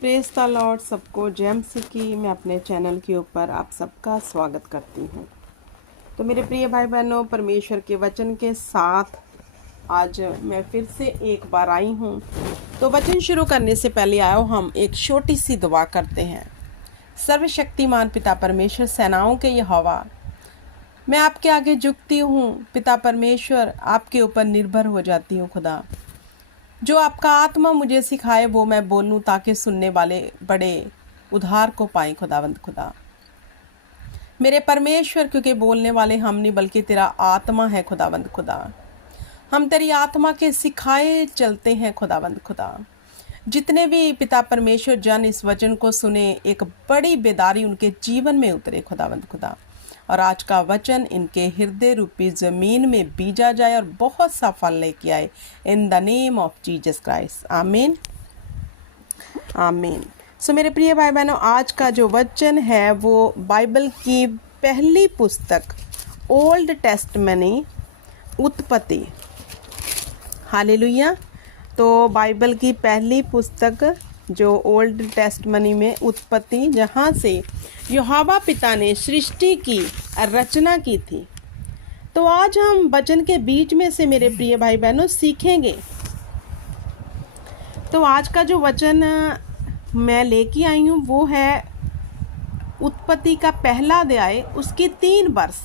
Praise the Lord. सबको JMC की मैं अपने चैनल के ऊपर आप सबका स्वागत करती हूँ। तो मेरे प्रिय भाई बहनों, परमेश्वर के वचन के साथ आज मैं फिर से एक बार आई हूँ। तो वचन शुरू करने से पहले आओ हम एक छोटी सी दुआ करते हैं। सर्वशक्तिमान पिता परमेश्वर, सेनाओं के यहोवा, मैं आपके आगे झुकती हूँ। पिता परमेश्वर, आपके ऊपर निर्भर हो जाती हूँ। खुदा, जो आपका आत्मा मुझे सिखाए वो मैं बोलूं, ताकि सुनने वाले बड़े उद्धार को पाएं। खुदावंद खुदा, मेरे परमेश्वर, क्योंकि बोलने वाले हम नहीं बल्कि तेरा आत्मा है। खुदावंद खुदा, हम तेरी आत्मा के सिखाए चलते हैं। खुदावंद खुदा, जितने भी पिता परमेश्वर जन इस वचन को सुने, एक बड़ी बेदारी उनके जीवन में उतरे। खुदावंद खुदा, और आज का वचन इनके हृदय रूपी ज़मीन में बीजा जाए और बहुत सा फल लेके आए। In the name of Jesus Christ, आमीन आमीन। सो मेरे प्रिय भाई बहनों, आज का जो वचन है वो बाइबल की पहली पुस्तक ओल्ड टेस्टमनी उत्पत्ति। हालेलुया। तो बाइबल की पहली पुस्तक जो ओल्ड टेस्टमनी में उत्पत्ति, जहाँ से यहोवा पिता ने सृष्टि की रचना की थी। तो आज हम वचन के बीच में से मेरे प्रिय भाई बहनों सीखेंगे। तो आज का जो वचन मैं लेके आई हूँ वो है उत्पत्ति का पहला अध्याय, उसकी 3 वर्ष।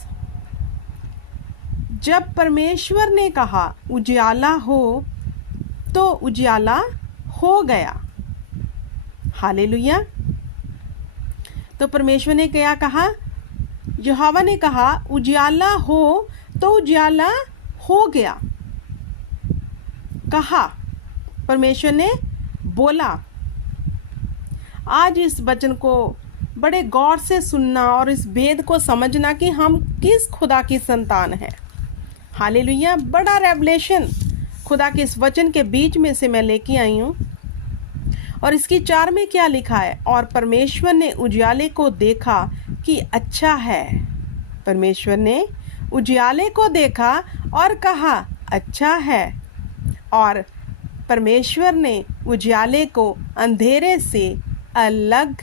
जब परमेश्वर ने कहा उजियाला हो, तो उजियाला हो गया। हालेलुया। तो परमेश्वर ने क्या कहा? यहोवा ने कहा उजियाला हो, तो उजियाला हो गया। कहा, परमेश्वर ने बोला। आज इस वचन को बड़े गौर से सुनना और इस भेद को समझना कि हम किस खुदा की संतान हैं। हालेलुया। बड़ा रेवलेशन खुदा के इस वचन के बीच में से मैं लेके आई हूँ। और इसकी 4 में क्या लिखा है? और परमेश्वर ने उजियाले को देखा कि अच्छा है। परमेश्वर ने उजियाले को देखा और कहा अच्छा है। और परमेश्वर ने उजियाले को अंधेरे से अलग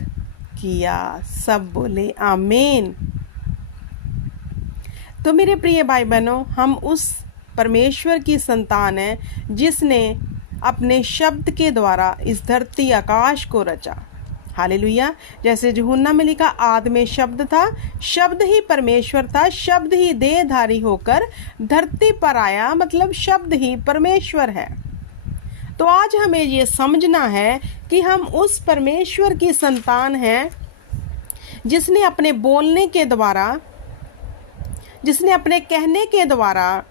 किया। सब बोले आमीन। तो मेरे प्रिय भाई बहनों, हम उस परमेश्वर की संतान हैं जिसने अपने शब्द के द्वारा इस धरती आकाश को रचा। हालेलुया। जैसे यूहन्ना में लिखा, आद में शब्द था, शब्द ही परमेश्वर था, शब्द ही देहधारी होकर धरती पर आया, मतलब शब्द ही परमेश्वर है। तो आज हमें ये समझना है कि हम उस परमेश्वर की संतान हैं जिसने अपने बोलने के द्वारा, जिसने अपने कहने के द्वारा,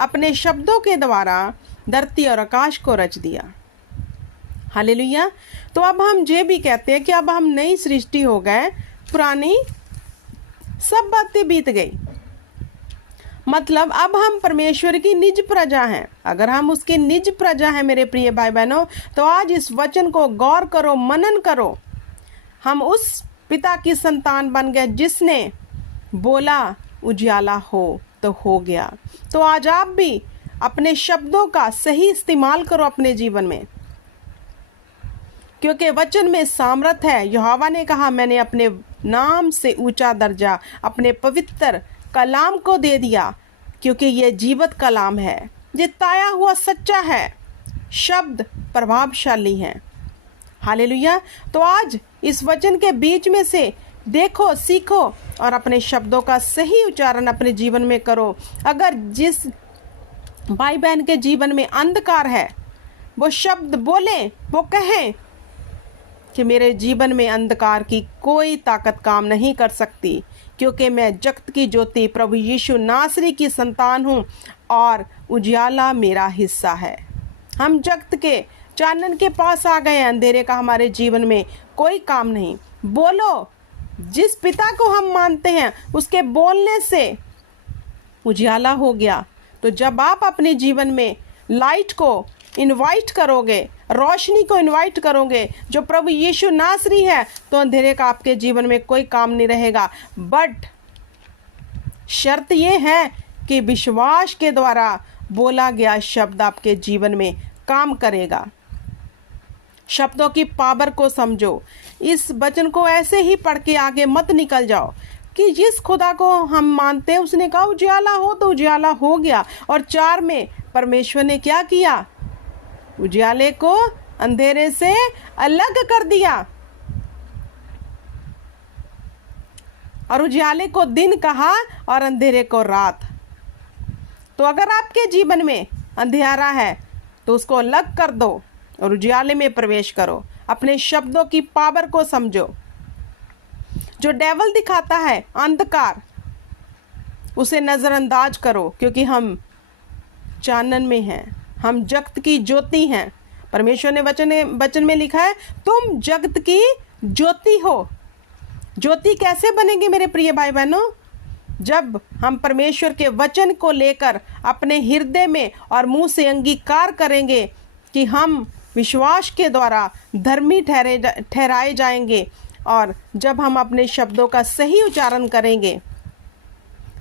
अपने शब्दों के द्वारा धरती और आकाश को रच दिया। हालेलुया। तो अब हम ये भी कहते हैं कि अब हम नई सृष्टि हो गए, पुरानी सब बातें बीत गई। मतलब अब हम परमेश्वर की निज प्रजा हैं। अगर हम उसकी निज प्रजा हैं मेरे प्रिय भाई बहनों, तो आज इस वचन को गौर करो, मनन करो। हम उस पिता की संतान बन गए जिसने बोला उजियाला हो तो हो गया। तो आज आप भी अपने शब्दों का सही इस्तेमाल करो अपने जीवन में, क्योंकि वचन में सामर्थ है। यहोवा ने कहा, मैंने अपने नाम से ऊंचा दर्जा अपने पवित्र कलाम को दे दिया, क्योंकि ये जीवत कलाम है, ये ताया हुआ सच्चा है, शब्द प्रभावशाली हैं। हालेलुया। तो आज इस वचन के बीच में से देखो, सीखो और अपने शब्दों का सही उच्चारण अपने जीवन में करो। अगर जिस भाई बहन के जीवन में अंधकार है, वो शब्द बोले, वो कहें कि मेरे जीवन में अंधकार की कोई ताकत काम नहीं कर सकती, क्योंकि मैं जगत की ज्योति प्रभु यीशु नासरी की संतान हूँ और उजियाला मेरा हिस्सा है। हम जगत के चानन के पास आ गए, अंधेरे का हमारे जीवन में कोई काम नहीं। बोलो, जिस पिता को हम मानते हैं उसके बोलने से उजियाला हो गया। तो जब आप अपने जीवन में लाइट को इनवाइट करोगे, रोशनी को इनवाइट करोगे जो प्रभु यीशु नासरी है, तो अंधेरे का आपके जीवन में कोई काम नहीं रहेगा। बट शर्त ये है कि विश्वास के द्वारा बोला गया शब्द आपके जीवन में काम करेगा। शब्दों की पावर को समझो। इस वचन को ऐसे ही पढ़ के आगे मत निकल जाओ कि जिस खुदा को हम मानते हैं उसने कहा उजाला हो तो उजाला हो गया। और 4 में परमेश्वर ने क्या किया? उजाले को अंधेरे से अलग कर दिया और उजाले को दिन कहा और अंधेरे को रात। तो अगर आपके जीवन में अंधेरा है तो उसको अलग कर दो और उजाले में प्रवेश करो। अपने शब्दों की पावर को समझो। जो डेविल दिखाता है अंधकार, उसे नज़रअंदाज करो, क्योंकि हम चानन में हैं, हम जगत की ज्योति हैं। परमेश्वर ने वचन में लिखा है तुम जगत की ज्योति हो। ज्योति कैसे बनेंगे मेरे प्रिय भाई बहनों? जब हम परमेश्वर के वचन को लेकर अपने हृदय में और मुंह से अंगीकार करेंगे कि हम विश्वास के द्वारा धर्मी ठहराए जाएंगे, और जब हम अपने शब्दों का सही उच्चारण करेंगे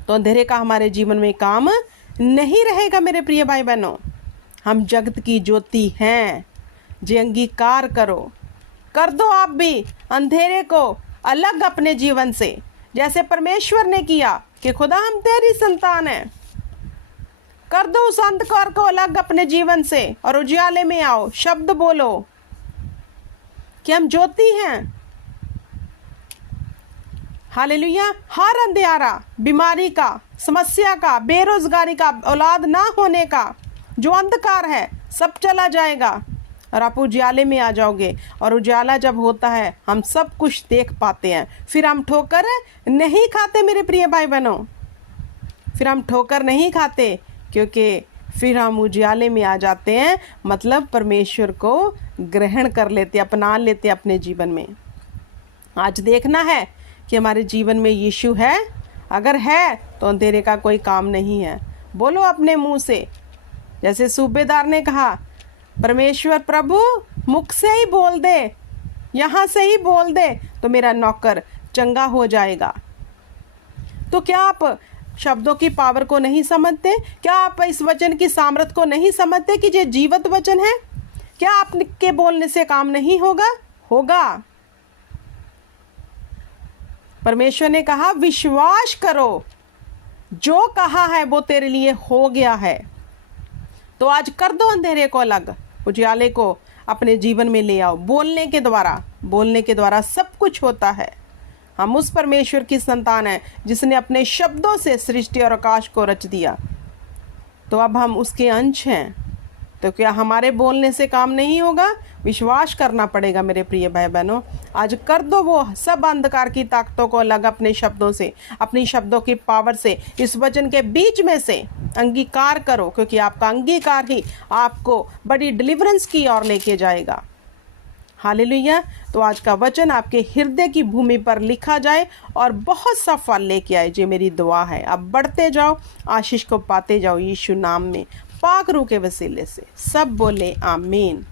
तो अंधेरे का हमारे जीवन में काम नहीं रहेगा। मेरे प्रिय भाई बहनों, हम जगत की ज्योति हैं। जे अंगीकार करो, कर दो आप भी अंधेरे को अलग अपने जीवन से, जैसे परमेश्वर ने किया कि खुदा हम तेरी संतान हैं। कर दो उस अंधकार को अलग अपने जीवन से और उजाले में आओ। शब्द बोलो कि हम ज्योति हैं। हालेलुया। हर अंधेरा, बीमारी का, समस्या का, बेरोजगारी का, औलाद ना होने का जो अंधकार है सब चला जाएगा और आप उजाले में आ जाओगे। और उजाला जब होता है हम सब कुछ देख पाते हैं। फिर हम ठोकर नहीं खाते मेरे प्रिय भाई बहनों, फिर हम ठोकर नहीं खाते, क्योंकि फिर हम उजाले में आ जाते हैं। मतलब परमेश्वर को ग्रहण कर लेते, अपना लेते अपने जीवन में। आज देखना है कि हमारे जीवन में यीशु है। अगर है तो अंधेरे का कोई काम नहीं है। बोलो अपने मुंह से, जैसे सूबेदार ने कहा परमेश्वर प्रभु मुख से ही बोल दे, यहाँ से ही बोल दे तो मेरा नौकर चंगा हो जाएगा। तो क्या आप शब्दों की पावर को नहीं समझते? क्या आप इस वचन की सामर्थ को नहीं समझते कि ये जीवित वचन है? क्या आपके बोलने से काम नहीं होगा। परमेश्वर ने कहा विश्वास करो, जो कहा है वो तेरे लिए हो गया है। तो आज कर दो अंधेरे को अलग, उजाले को अपने जीवन में ले आओ। बोलने के द्वारा सब कुछ होता है। हम उस परमेश्वर की संतान हैं जिसने अपने शब्दों से सृष्टि और आकाश को रच दिया। तो अब हम उसके अंश हैं। तो क्या हमारे बोलने से काम नहीं होगा? विश्वास करना पड़ेगा मेरे प्रिय भाई बहनों। आज कर दो वो सब अंधकार की ताकतों को अलग अपने शब्दों से, अपनी शब्दों की पावर से। इस वचन के बीच में से अंगीकार करो, क्योंकि आपका अंगीकार ही आपको बड़ी डिलीवरेंस की ओर लेके जाएगा। हालेलुया। तो आज का वचन आपके हृदय की भूमि पर लिखा जाए और बहुत सा फल लेके आए, जो मेरी दुआ है। अब बढ़ते जाओ, आशीष को पाते जाओ यीशु नाम में, पाक रूह के वसीले से। सब बोले आमीन।